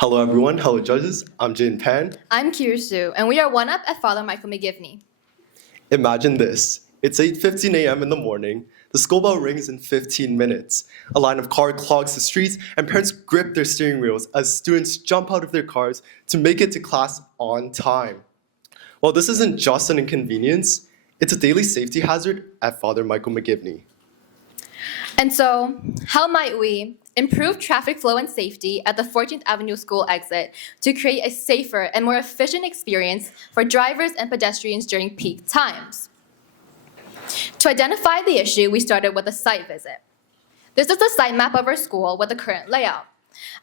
Hello everyone, hello judges, I'm Jin Pan. I'm Kirsu, and we are one up at Father Michael McGivney. Imagine this, it's 8:15 a.m. in the morning, the school bell rings in 15 minutes. A line of cars clogs the streets and parents grip their steering wheels as students jump out of their cars to make it to class on time. Well, this isn't just an inconvenience, it's a daily safety hazard at Father Michael McGivney. And so, how might we improve traffic flow and safety at the 14th Avenue School exit to create a safer and more efficient experience for drivers and pedestrians during peak times? To identify the issue, we started with a site visit. This is the site map of our school with the current layout.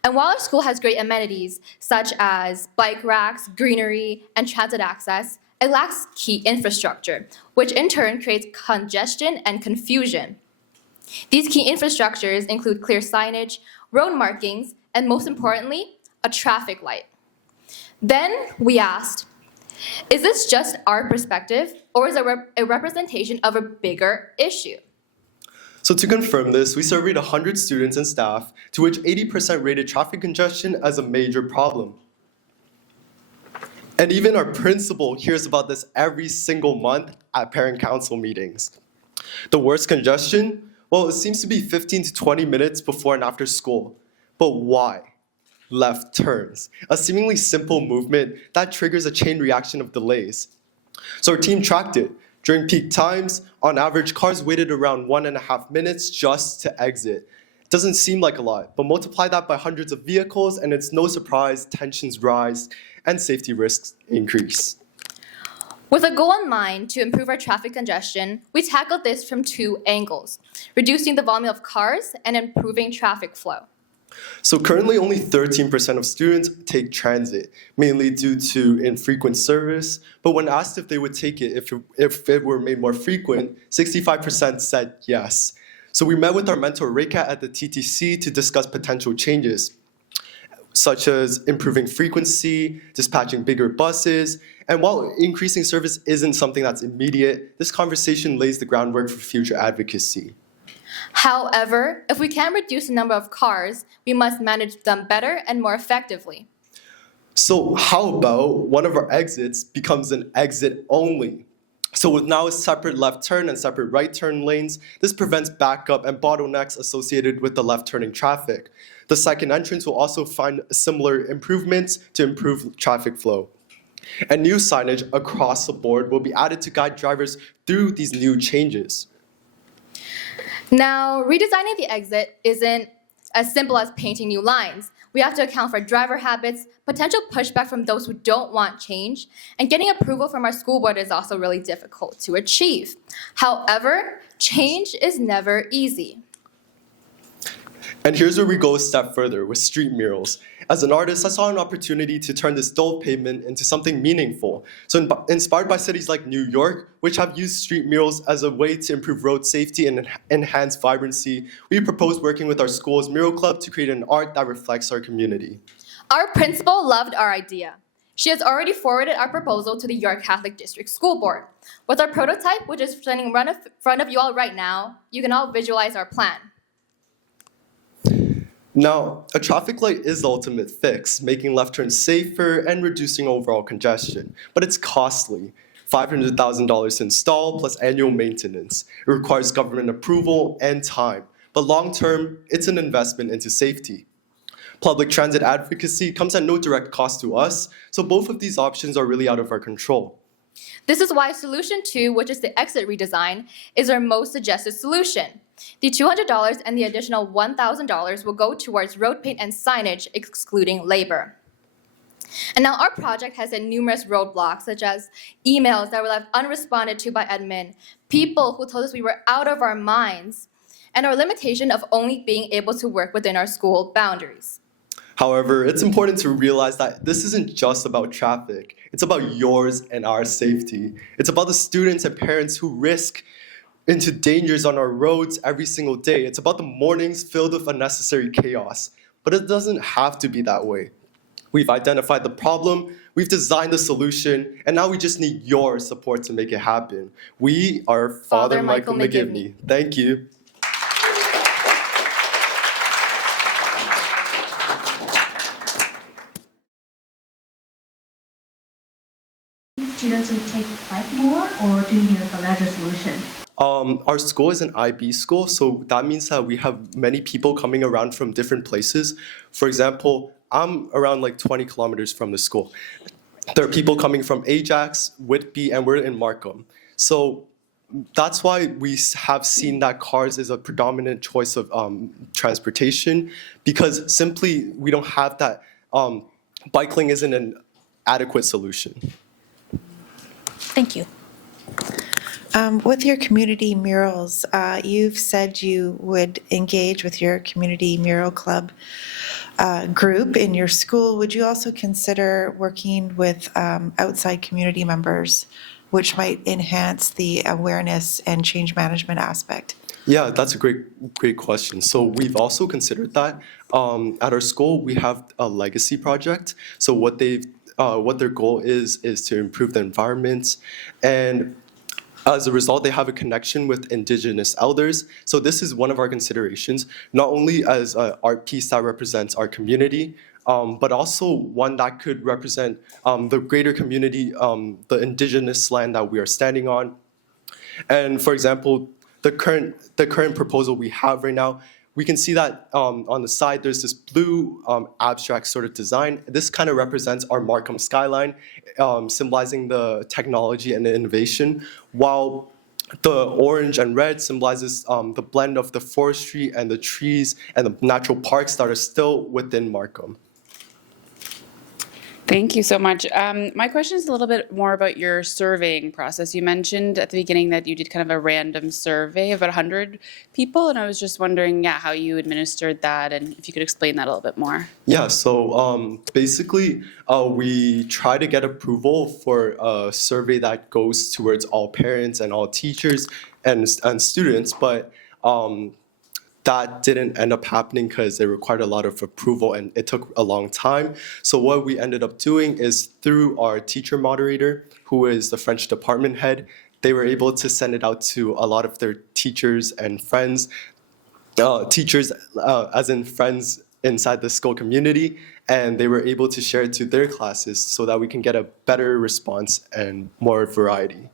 And while our school has great amenities such as bike racks, greenery, and transit access, it lacks key infrastructure, which in turn creates congestion and confusion. These key infrastructures include clear signage, road markings, and most importantly, a traffic light. Then we asked, is this just our perspective, or is it a representation of a bigger issue? So to confirm this, we surveyed 100 students and staff, to which 80% rated traffic congestion as a major problem. And even our principal hears about this every single month at parent council meetings. The worst congestion? Well, it seems to be 15 to 20 minutes before and after school. But why? Left turns, a seemingly simple movement that triggers a chain reaction of delays. So our team tracked it. During peak times, on average, cars waited around 1.5 minutes just to exit. It doesn't seem like a lot, but multiply that by hundreds of vehicles and it's no surprise tensions rise and safety risks increase. With a goal in mind to improve our traffic congestion, we tackled this from two angles, reducing the volume of cars and improving traffic flow. So currently only 13% of students take transit, mainly due to infrequent service, but when asked if they would take it if it were made more frequent, 65% said yes. So we met with our mentor Reika at the TTC to discuss potential changes, such as improving frequency, dispatching bigger buses, and while increasing service isn't something that's immediate, this conversation lays the groundwork for future advocacy. However, if we can reduce the number of cars, we must manage them better and more effectively. So how about one of our exits becomes an exit only? So with now a separate left turn and separate right turn lanes, this prevents backup and bottlenecks associated with the left turning traffic. The second entrance will also find similar improvements to improve traffic flow. And new signage across the board will be added to guide drivers through these new changes. Now, redesigning the exit isn't as simple as painting new lines. We have to account for driver habits, potential pushback from those who don't want change, and getting approval from our school board is also really difficult to achieve. However, change is never easy. And here's where we go a step further with street murals. As an artist, I saw an opportunity to turn this dull pavement into something meaningful. So inspired by cities like New York, which have used street murals as a way to improve road safety and enhance vibrancy, we proposed working with our school's mural club to create an art that reflects our community. Our principal loved our idea. She has already forwarded our proposal to the York Catholic District School Board. With our prototype, which is standing in front of you all right now, you can all visualize our plan. Now, a traffic light is the ultimate fix, making left turns safer and reducing overall congestion. But it's costly, $500,000 to install plus annual maintenance. It requires government approval and time. But long term, it's an investment into safety. Public transit advocacy comes at no direct cost to us, so both of these options are really out of our control. This is why Solution 2, which is the exit redesign, is our most suggested solution. The $200 and the additional $1,000 will go towards road paint and signage, excluding labor. And now our project has had numerous roadblocks, such as emails that were left unresponded to by admin, people who told us we were out of our minds, and our limitation of only being able to work within our school boundaries. However, it's important to realize that this isn't just about traffic. It's about yours and our safety. It's about the students and parents who risk into dangers on our roads every single day. It's about the mornings filled with unnecessary chaos. But it doesn't have to be that way. We've identified the problem, we've designed the solution, and now we just need your support to make it happen. We are Father Michael McGivney. Thank you. students would take bike more, or do you need a larger solution? Our school is an IB school, so that means that we have many people coming around from different places. For example, I'm around like 20 kilometers from the school. There are people coming from Ajax, Whitby, and we're in Markham. So that's why we have seen that cars is a predominant choice of transportation, because simply we don't have that. Biking isn't an adequate solution. Thank you. With your community murals, you've said you would engage with your community mural club group in your school. Would you also consider working with outside community members, which might enhance the awareness and change management aspect? Yeah, that's a great question. So we've also considered that. At our school, we have a legacy project. So what their goal is to improve the environment, and as a result, they have a connection with Indigenous elders. So this is one of our considerations, not only as an art piece that represents our community, but also one that could represent the greater community, the Indigenous land that we are standing on. And for example, the current proposal we have right now, we can see that on the side there's this blue abstract sort of design. This kind of represents our Markham skyline, symbolizing the technology and the innovation, while the orange and red symbolizes the blend of the forestry and the trees and the natural parks that are still within Markham. Thank you so much. My question is a little bit more about your surveying process. You mentioned at the beginning that you did kind of a random survey of about 100 people, and I was just wondering, how you administered that, and if you could explain that a little bit more. Yeah, so basically, we try to get approval for a survey that goes towards all parents and all teachers and students, but that didn't end up happening because it required a lot of approval and it took a long time. So what we ended up doing is, through our teacher moderator, who is the French department head, they were able to send it out to a lot of their teachers and friends, teachers as in friends inside the school community, and they were able to share it to their classes so that we can get a better response and more variety.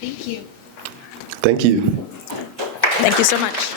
Thank you. Thank you. Thank you so much.